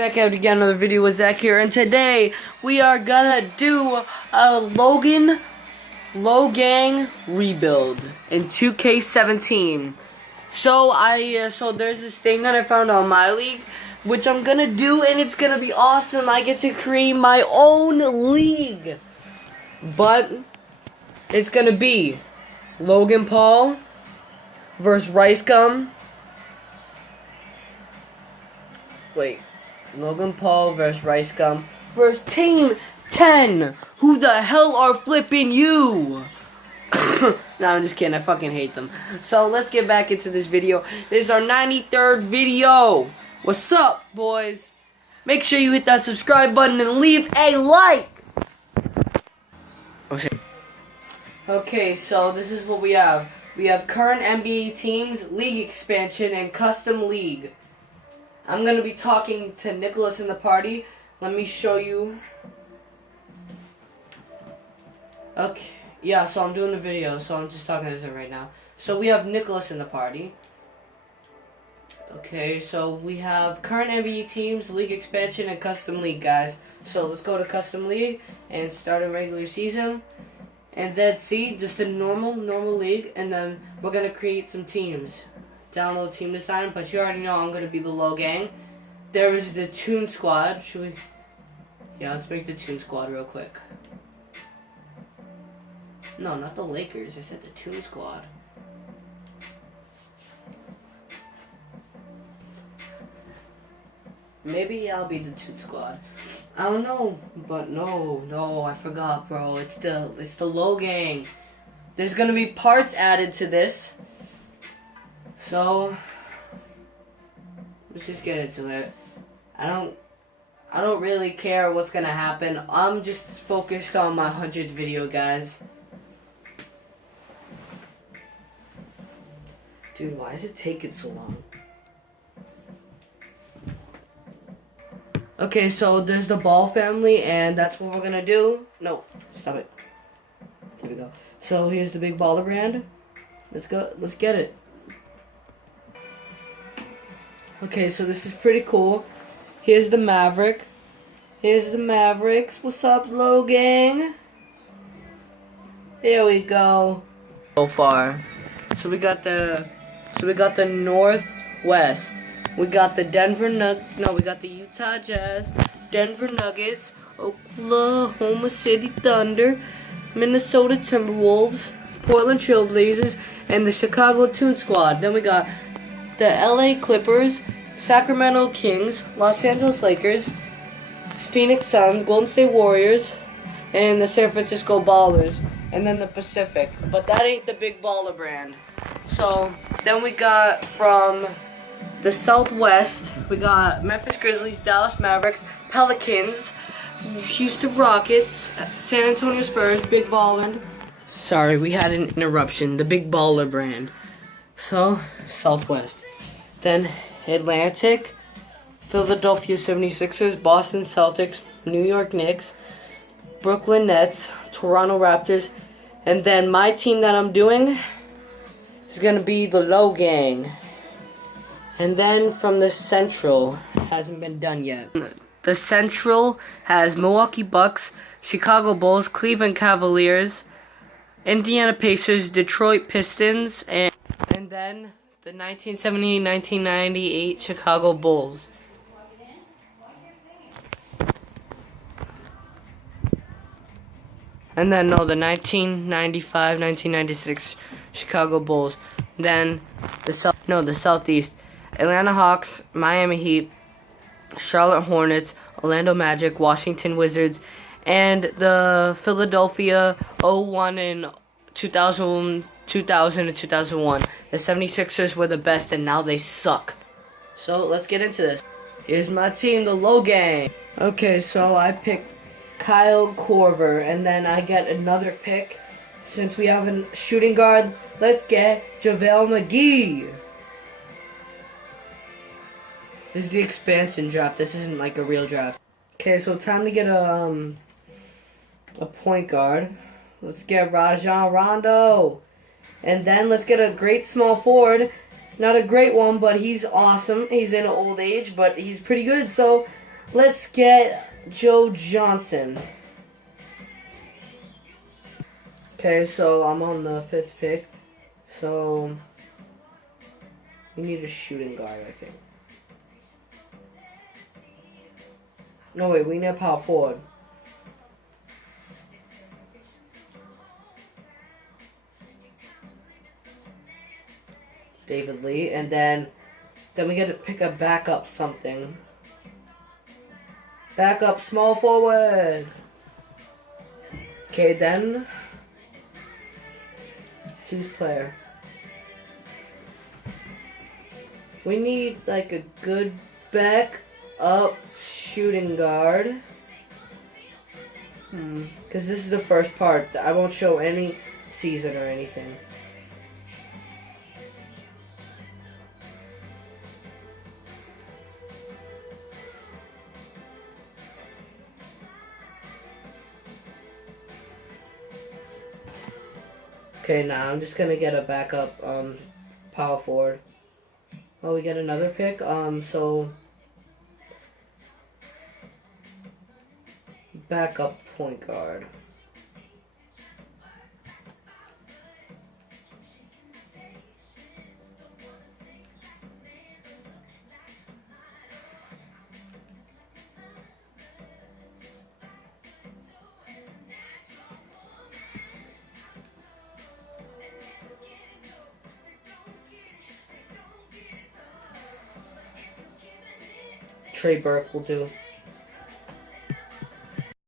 Back at it again, another video with Zach here, and today we are gonna do a Logang rebuild in 2K17. So there's this thing that I found on my league, which I'm gonna do, and it's gonna be awesome. I get to create my own league, but it's gonna be Logan Paul versus Rice Gum. Wait. Logan Paul versus Rice Gum versus Team 10. Who the hell are flipping you? No, I'm just kidding. I fucking hate them. So let's get back into this video. This is our 93rd video. What's up, boys? Make sure you hit that subscribe button and leave a like. Oh shit. Okay, so this is what we have. We have current NBA teams, league expansion, and custom league. I'm going to be talking to Nicholas in the party. Let me show you. Okay. Yeah, so I'm doing the video, so I'm just talking to this right now. So we have Nicholas in the party. Okay, so we have current NBA teams, league expansion, and custom league, guys. So let's go to custom league and start a regular season. And then see, just a normal league. And then we're going to create some teams. Download team design, but you already know I'm going to be the Logang. There is the Toon Squad. Should we? Yeah, let's make the Toon Squad real quick. No, not the Lakers. I said the Toon Squad. Maybe I'll be the Toon Squad. I don't know, but no, I forgot, bro. It's the Logang. There's going to be parts added to this. So let's just get into it. I don't really care what's gonna happen. I'm just focused on my 100th video, guys. Dude, why is it taking so long? Okay, so there's the Ball family, and that's what we're gonna do. No, stop it. Here we go. So here's the big baller brand. Let's go. Let's get it. Okay, so this is pretty cool. Here's the Maverick. Here's the Mavericks. What's up, Logang? There we go. So far. So we got the Northwest. We got the we got the Utah Jazz, Denver Nuggets, Oklahoma City Thunder, Minnesota Timberwolves, Portland Trail Blazers, and the Chicago Toon Squad. Then we got the LA Clippers, Sacramento Kings, Los Angeles Lakers, Phoenix Suns, Golden State Warriors, and the San Francisco Ballers, and then the Pacific. But that ain't the big baller brand. So then we got from the Southwest, we got Memphis Grizzlies, Dallas Mavericks, Pelicans, Houston Rockets, San Antonio Spurs, Big Baller. Sorry, we had an interruption. The big baller brand. So, Southwest. Then Atlantic, Philadelphia 76ers, Boston Celtics, New York Knicks, Brooklyn Nets, Toronto Raptors, and then my team that I'm doing is going to be the Logang. And then from the Central, hasn't been done yet. The Central has Milwaukee Bucks, Chicago Bulls, Cleveland Cavaliers, Indiana Pacers, Detroit Pistons, and then the 1978-1998 Chicago Bulls. And then, no, the 1995-1996 Chicago Bulls. Then, the Southeast. Atlanta Hawks, Miami Heat, Charlotte Hornets, Orlando Magic, Washington Wizards, and the Philadelphia 01 and 2000 and 2001. The 76ers were the best, and now they suck. So, let's get into this. Here's my team, the Logang. Okay, so I picked Kyle Korver, and then I get another pick. Since we have a shooting guard, let's get JaVale McGee. This is the expansion draft. This isn't like a real draft. Okay, so time to get a point guard. Let's get Rajon Rondo. And then let's get a great small forward. Not a great one, but he's awesome. He's in old age, but he's pretty good. So Let's get Joe Johnson. Okay, so I'm on the 5th pick. So we need a shooting guard, I think. No, wait, we need a power forward. David Lee, and then we get to pick a backup something. Backup small forward. Okay, then choose player. We need like a good backup shooting guard. Because this is the first part. I won't show any season or anything. Okay, now I'm just gonna get a backup power forward. Oh, we get another pick. So backup point guard. Trey Burke will do.